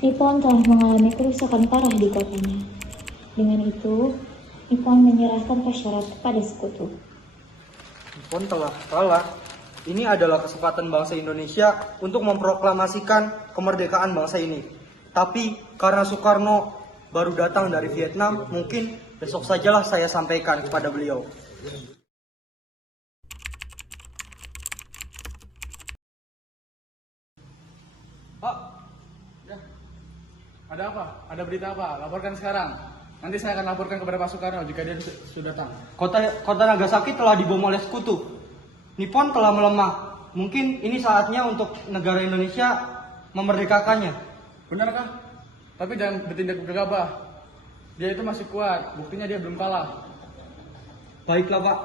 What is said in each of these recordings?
Nippon telah mengalami kerusakan parah di kotanya. Dengan itu, Nippon menyerahkan prasyarat kepada sekutu. Nippon telah kalah. Ini adalah kesempatan bangsa Indonesia untuk memproklamasikan kemerdekaan bangsa ini. Tapi karena Soekarno baru datang dari Vietnam, mungkin besok sajalah saya sampaikan kepada beliau. Pak, ya. Ada apa? Ada berita apa? Laporkan sekarang. Nanti saya akan laporkan kepada Pak Soekarno jika dia sudah datang. Kota Nagasaki telah dibom oleh sekutu. Nippon telah melemah. Mungkin ini saatnya untuk negara Indonesia memerdekakannya. Benarkah? Tapi jangan bertindak gegabah. Dia itu masih kuat. Buktinya dia belum kalah. Baiklah, Pak.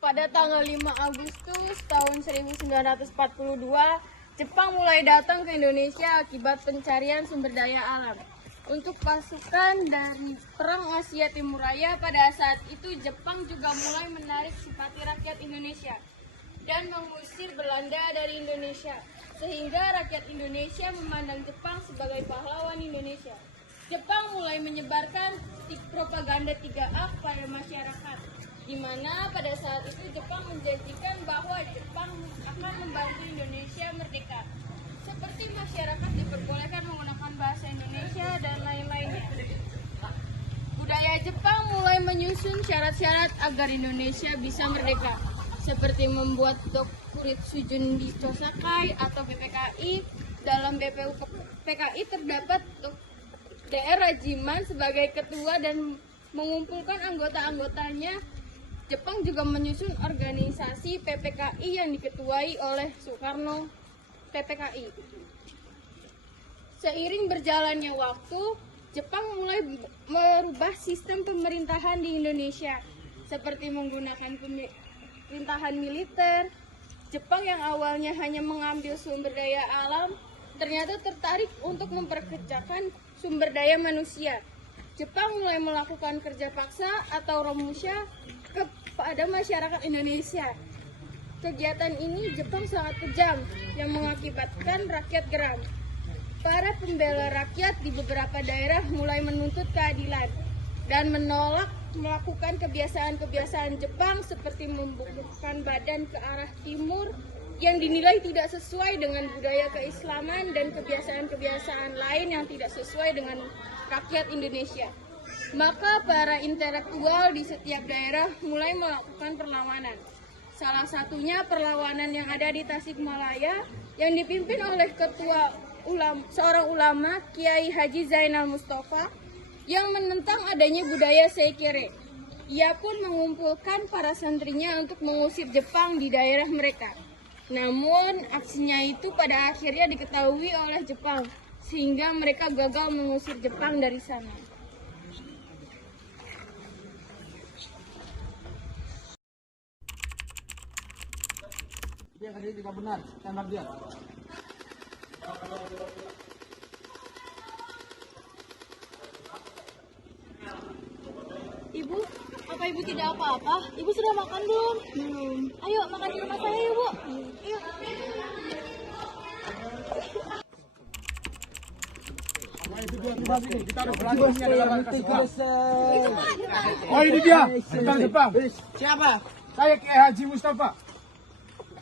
Pada tanggal 5 Agustus tahun 1942, Jepang mulai datang ke Indonesia akibat pencarian sumber daya alam. Untuk pasukan dari Perang Asia Timur Raya, pada saat itu Jepang juga mulai menarik simpati rakyat Indonesia dan mengusir Belanda dari Indonesia, sehingga rakyat Indonesia memandang Jepang sebagai pahlawan Indonesia. Jepang mulai menyebarkan propaganda 3A kepada masyarakat, di mana pada saat itu Jepang menjanjikan bahwa Jepang akan membantu Indonesia merdeka. Seperti masyarakat diperbolehkan menggunakan bahasa Indonesia dan lain-lainnya. Budaya Jepang mulai menyusun syarat-syarat agar Indonesia bisa merdeka, seperti membuat Dokuritsujen Dichosakai atau BPKI. Dalam BPU PKI terdapat DR Rajiman sebagai ketua dan mengumpulkan anggota-anggotanya. Jepang juga menyusun organisasi PPKI yang diketuai oleh Soekarno PPKI. Seiring berjalannya waktu, Jepang mulai merubah sistem pemerintahan di Indonesia, seperti menggunakan pemerintahan militer. Jepang yang awalnya hanya mengambil sumber daya alam, ternyata tertarik untuk memperkerjakan sumber daya manusia. Jepang mulai melakukan kerja paksa atau romusha kepada masyarakat Indonesia. Kegiatan ini Jepang sangat kejam yang mengakibatkan rakyat geram. Para pembela rakyat di beberapa daerah mulai menuntut keadilan dan menolak melakukan kebiasaan-kebiasaan Jepang seperti membungkukkan badan ke arah timur yang dinilai tidak sesuai dengan budaya keislaman dan kebiasaan-kebiasaan lain yang tidak sesuai dengan rakyat Indonesia. Maka para intelektual di setiap daerah mulai melakukan perlawanan. Salah satunya perlawanan yang ada di Tasikmalaya yang dipimpin oleh seorang ulama, Kiai Haji Zainal Mustafa, yang menentang adanya budaya seikere. Ia pun mengumpulkan para santrinya untuk mengusir Jepang di daerah mereka. Namun aksinya itu pada akhirnya diketahui oleh Jepang, sehingga mereka gagal mengusir Jepang dari sana. Dia tadi tidak benar, tembak dia. Ibu, apa ibu tidak apa-apa? Ibu sudah makan belum? Belum. Ayo makan di rumah saya, Ibu. Ayo. Kita harus berlatih adalah Oh, ini dia, tentang Jepang. Siapa? Saya Kiai Haji Mustafa.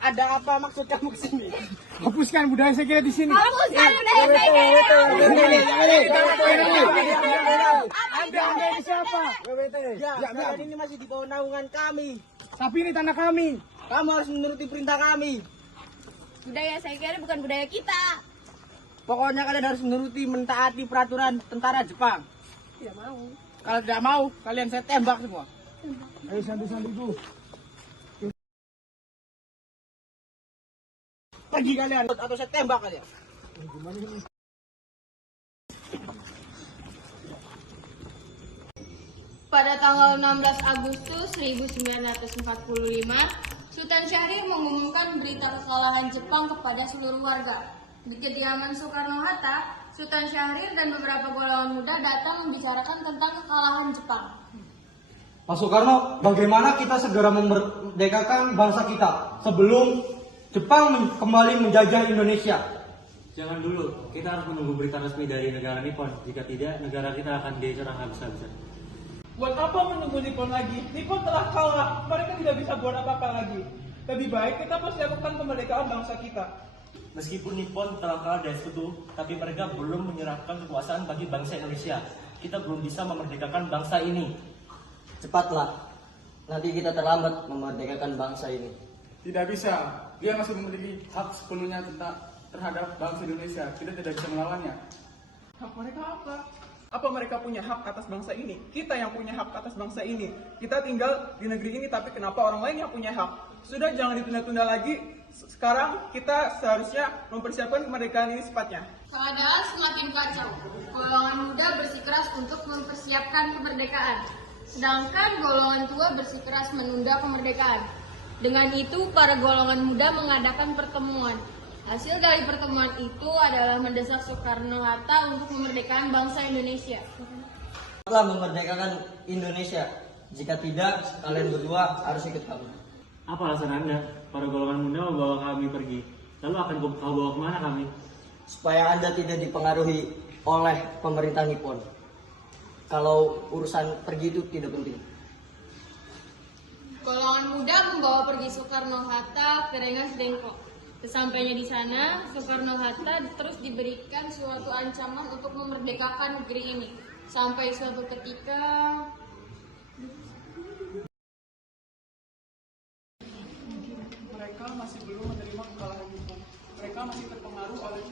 Ada apa maksud kamu kesini? Hapuskan budaya sekere di sini. Hapuskan budaya sekere. Anda ini siapa? Ya, ini masih di bawah naungan kami. Tapi ini tanah kami. Kamu harus menuruti perintah kami. Budaya sekere bukan budaya kita. Pokoknya kalian harus menuruti, mentaati peraturan tentara Jepang. Tidak mau. Kalau tidak mau, kalian saya tembak semua. Ayo santai-santai Bu. Pergi kalian atau saya tembak kalian. Pada tanggal 16 Agustus 1945, Sultan Syahrir mengumumkan berita kekalahan Jepang kepada seluruh warga. Di kediaman Soekarno-Hatta, Sultan Syahrir dan beberapa golongan muda datang membicarakan tentang kekalahan Jepang. Pak Soekarno, bagaimana kita segera memerdekakan bangsa kita sebelum Jepang kembali menjajah Indonesia? Jangan dulu, kita harus menunggu berita resmi dari negara Nippon. Jika tidak, negara kita akan diserang habis-habisan. Buat apa menunggu Nippon lagi? Nippon telah kalah, mereka tidak bisa buat apa-apa lagi. Lebih baik kita persiapkan kemerdekaan bangsa kita. Meskipun Nippon telah kalah dari sekutu, tapi mereka belum menyerahkan kekuasaan bagi bangsa Indonesia. Kita belum bisa memerdekakan bangsa ini. Cepatlah, nanti kita terlambat memerdekakan bangsa ini. Tidak bisa. Dia masih memiliki hak sepenuhnya terhadap bangsa Indonesia. Kita tidak bisa melawannya. Hak mereka apa? Apa mereka punya hak atas bangsa ini? Kita yang punya hak atas bangsa ini. Kita tinggal di negeri ini, tapi kenapa orang lain yang punya hak? Sudah, jangan ditunda-tunda lagi. Sekarang kita seharusnya mempersiapkan kemerdekaan ini secepatnya. Keadaan semakin kacau. Golongan muda bersikeras untuk mempersiapkan kemerdekaan, sedangkan golongan tua bersikeras menunda kemerdekaan. Dengan itu, para golongan muda mengadakan pertemuan. Hasil dari pertemuan itu adalah mendesak Soekarno-Hatta untuk memerdekakan bangsa Indonesia. Telah memerdekakan Indonesia. Jika tidak, kalian berdua harus ikut kami. Apa alasan Anda? Para golongan muda membawa kami pergi. Lalu akan kau bawa kemana kami? Supaya Anda tidak dipengaruhi oleh pemerintah Nippon. Kalau urusan pergi itu tidak penting. Golongan muda membawa pergi Soekarno-Hatta ke Rengas Dengklok. Sesampainya di sana, Soekarno-Hatta terus diberikan suatu ancaman untuk memerdekakan negeri ini. Sampai suatu ketika Mereka masih belum menerima kekalahan Nippon. Mereka masih terpengaruh oleh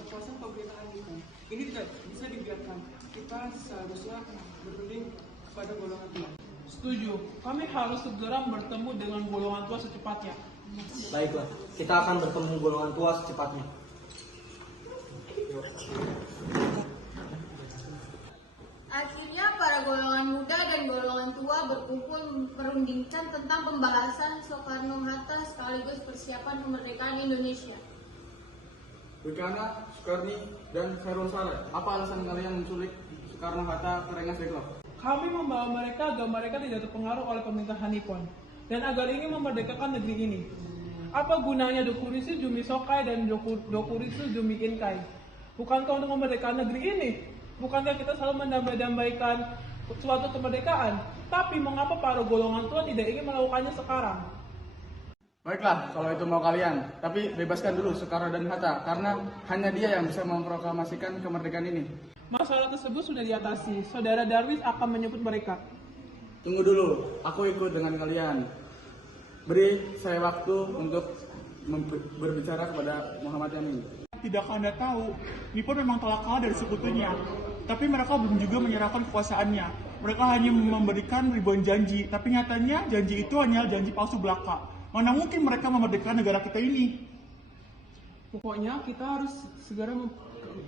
kekuasaan pemerintahan Nippon. Ini tidak bisa dibiarkan. Kita seharusnya berunding kepada golongan tua. Setuju. Kami harus segera bertemu dengan golongan tua secepatnya. Baiklah, kita akan bertemu golongan tua secepatnya. akhirnya para golongan muda dan golongan tua berkumpul memperundingkan tentang pembahasan Soekarno-Hatta sekaligus persiapan kemerdekaan Indonesia. Bagaimana Soekarni dan Khairul Saleh? Apa alasan kalian menculik Soekarno-Hatta ke Rengas Dengklok? Kami membawa mereka agar mereka tidak terpengaruh oleh pemerintahan Nippon dan agar ingin memerdekakan negeri ini. Apa gunanya Dokuritsu Jumi Sokai dan Dokuritsu Jumi Inkai? Bukankah untuk memerdekakan negeri ini? Bukankah kita selalu mendambai-dambaikan suatu kemerdekaan? Tapi mengapa para golongan tua tidak ingin melakukannya sekarang? Baiklah, kalau itu mau kalian. Tapi bebaskan dulu Soekarno dan Hatta, karena hanya dia yang bisa memproklamasikan kemerdekaan ini. Masalah tersebut sudah diatasi. Saudara Darwis akan menyebut mereka. Tunggu dulu, aku ikut dengan kalian. Beri saya waktu untuk berbicara kepada Muhammad Yamin. Tidakkah Anda tahu, Nippon memang telah kalah dari sekutunya, tapi mereka belum juga menyerahkan kekuasaannya. Mereka hanya memberikan ribuan janji, tapi nyatanya janji itu hanya janji palsu belaka. Mana mungkin mereka memerdekakan negara kita ini? Pokoknya kita harus segera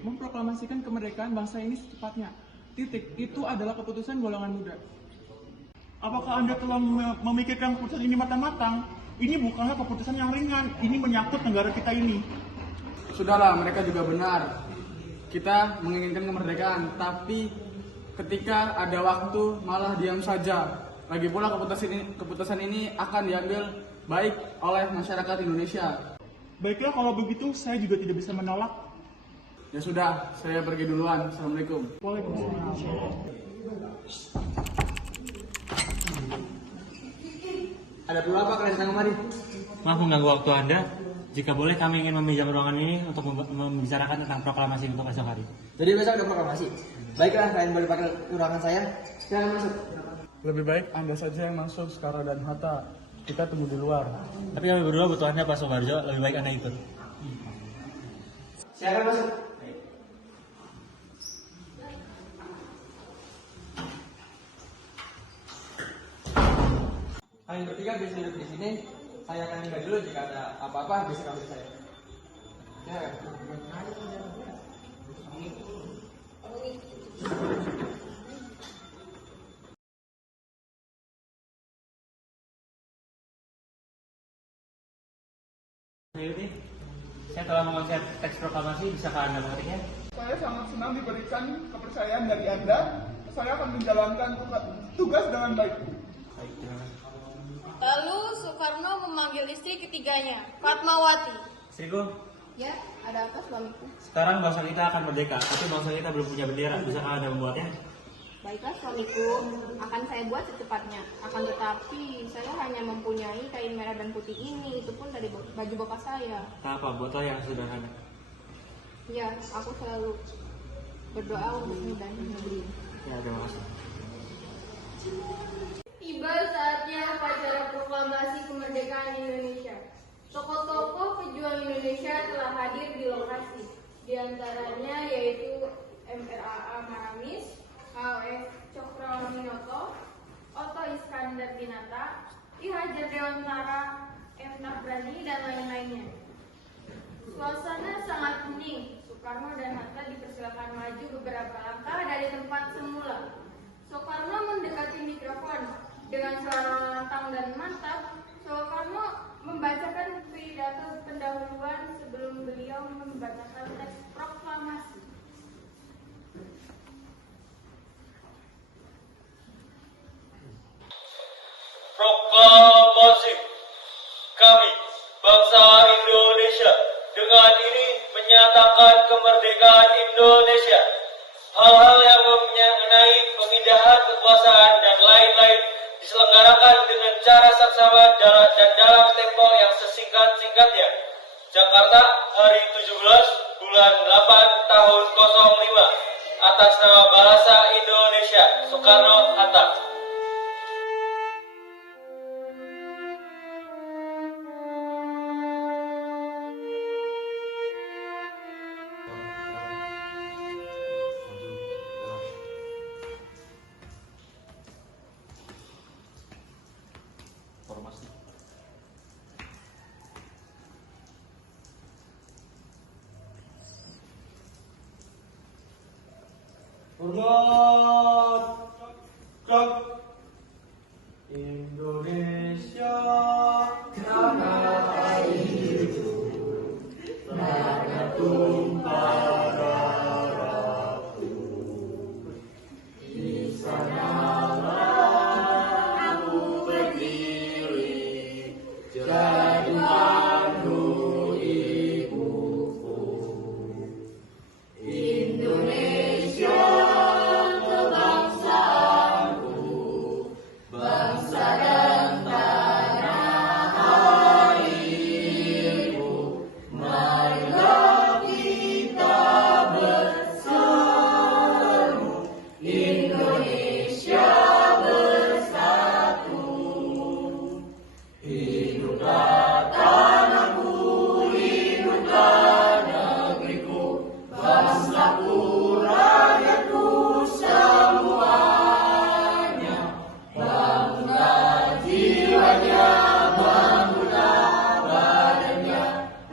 memproklamasikan kemerdekaan bangsa ini secepatnya. Titik. Itu adalah keputusan golongan muda. Apakah Anda telah memikirkan keputusan ini matang-matang? Ini bukanlah keputusan yang ringan, ini menyangkut negara kita ini. Sudahlah, mereka juga benar. Kita menginginkan kemerdekaan, tapi ketika ada waktu malah diam saja. Lagi pula keputusan ini akan diambil baik oleh masyarakat Indonesia. Baiklah, kalau begitu saya juga tidak bisa menolak. Ya sudah, saya pergi duluan. Assalamualaikum. Waalaikumsalam. Ada perlu apa kalian datang kemari? Maaf mengganggu waktu Anda. Jika boleh kami ingin meminjam ruangan ini untuk membicarakan tentang proklamasi untuk esok hari. Jadi besok ada proklamasi. Baiklah, kalian boleh pakai ruangan saya. Silakan masuk. Lebih baik Anda saja yang masuk, Soekarno dan Hatta. Kita tunggu di luar. Tapi kami berdua butuh Anda, Pak Soeharjo. Lebih baik Anda ikut. Silakan masuk. Kalian bertiga bisa duduk di sini. Saya akan tinggal dulu, jika ada apa-apa bisa kamu saya. Ya. Saya telah mengonsep teks proklamasi, bisakah Anda mengetiknya? Saya sangat senang diberikan kepercayaan dari Anda. Saya akan menjalankan tugas dengan baik. Baik, terima kasih. Lalu Soekarno memanggil istri ketiganya, Fatmawati. Istriku, Ya, ada apa suamiku? Sekarang bangsa kita akan merdeka, tapi bangsa kita belum punya bendera. Bisakah Anda membuatnya? Baiklah suamiku, akan saya buat secepatnya. Akan tetapi, saya hanya mempunyai kain merah dan putih ini, itu pun dari baju bapak saya. Tak apa, buatlah yang sederhana. Ya, aku selalu berdoa untukmu dan negeri. Ya, terima kasih. Tiba saatnya upacara proklamasi kemerdekaan Indonesia. Tokoh-tokoh pejuang Indonesia telah hadir di lokasi. Di antaranya yaitu MRAA Maramis, HOF Cokroaminoto, Oto Iskandar Dinata, Ki Hajar Dewantara, F. Nabrani, dan lain-lainnya. Suasana sangat hening. Soekarno dan Hatta dipersilakan maju beberapa langkah dari tempat semula. Soekarno mendekati mikrofon. Dengan suara lantang dan mantap, Soekarno membacakan pidato pendahuluan sebelum beliau membacakan teks proklamasi. Proklamasi kami, bangsa Indonesia, dengan ini menyatakan kemerdekaan Indonesia. Hal-hal yang mengenai pemindahan kekuasaan dan lain-lain diselenggarakan dengan cara saksama dan dalam tempo yang sesingkat-singkatnya. Jakarta, hari 17 bulan 8 tahun 05, atas nama Bangsa Indonesia, Soekarno-Hatta. Hormat, Indonesia tanah airku, tanah tumpah darahku. Di sanalah aku berdiri, jadi mandu ibuku. Indonesia kebangsaanku, bangsa dan tanah airku. Marilah kita bersatu, Indonesia bersatu. Hiduplah tanahku, hiduplah negeriku, bangsaku, rakyatku semuanya. Bangunlah jiwanya, bangunlah badannya,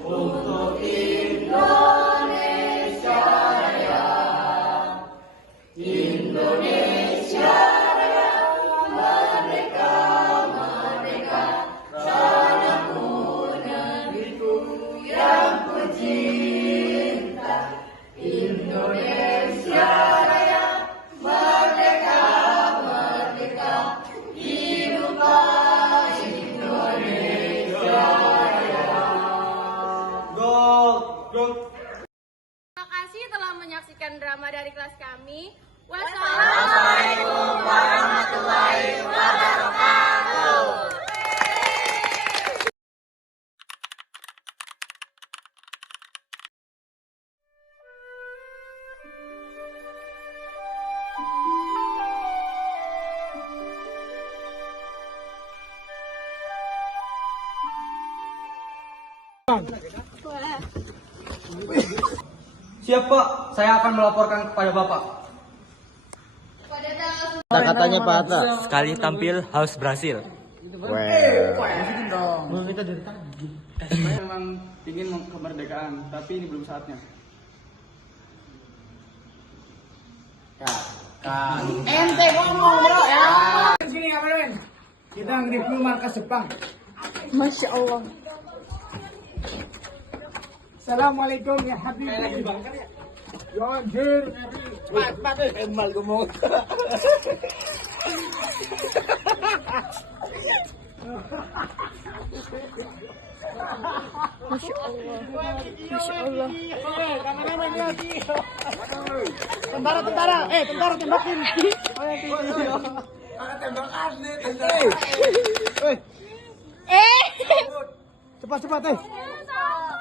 untuk Indonesia Raya. Indonesia Raya, merdeka, merdeka, tanahku, negeriku yang ku cinta. Indonesia Raya, merdeka, merdeka, hiduplah Indonesia Raya. Terima kasih telah menyaksikan drama dari kelas kami. Wassalamualaikum warahmatullahi wabarakatuh. Siap Pak, saya akan melaporkan kepada Bapak. Pada tanggal Katanya Pak Hatta. Sekali tampil harus berhasil. Saya memang ingin kemerdekaan, tapi ini belum saatnya. Ente ngomong bro ya. Sini ngapain? Kita nge-review markas Jepang. Masya Allah. Assalamualaikum ya Habibie. Ya anjir. Pat emal ngomong. Masya Allah. Masya Allah. Tentara, tembakin. Cepat,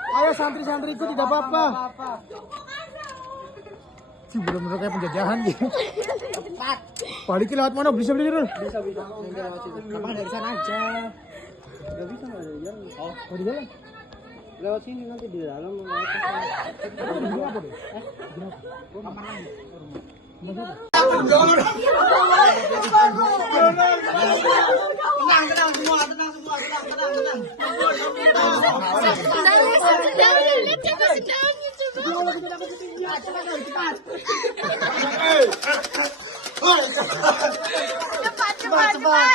Ayo santri-santriku tidak apa-apa. Sih bener-bener kayak penjajahan gitu. Balikin lewat mana? Bisa beli dulu. Bisa. Kapan dari sana aja. Gak bisa nggak dari jalan? Oh, di jalan. Lewat sini nanti di dalam. Apa deh? Kapan lagi? Tenang semua. Cepat. Dua.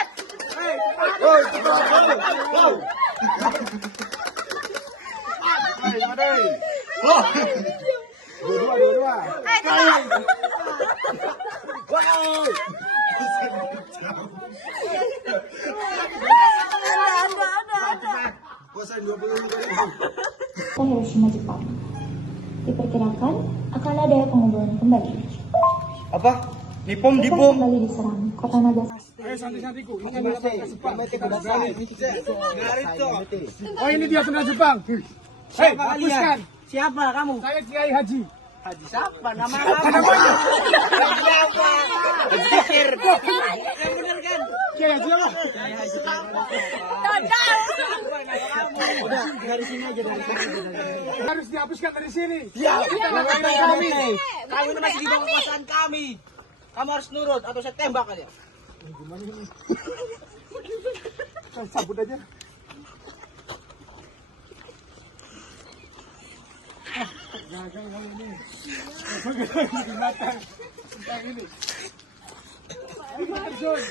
Hiroshima, Jepang. Diperkirakan akan ada pengeboman kembali. Apa? Nippon Jepang dibom. kembali diserang. Kota Nagasaki. Ayo santri-santriku, ini adalah bangsa Jepang. Oh, ini dia tentara Jepang. Hei, hapuskan. Siapa kamu? Saya Kiai Haji. Haji siapa? Nama Apa namanya? siapa? Haji Fikir. Yang bener kan? Kiai Haji apa? Udah, dari sini aja. Harus dihapuskan dari sini. Kami. Kamu ini masih di bawah kekuasaan kami. Kamu harus nurut atau saya tembak aja. Cabut aja. Gagal kamu ini. Binatang. Tentang ini. Terjun.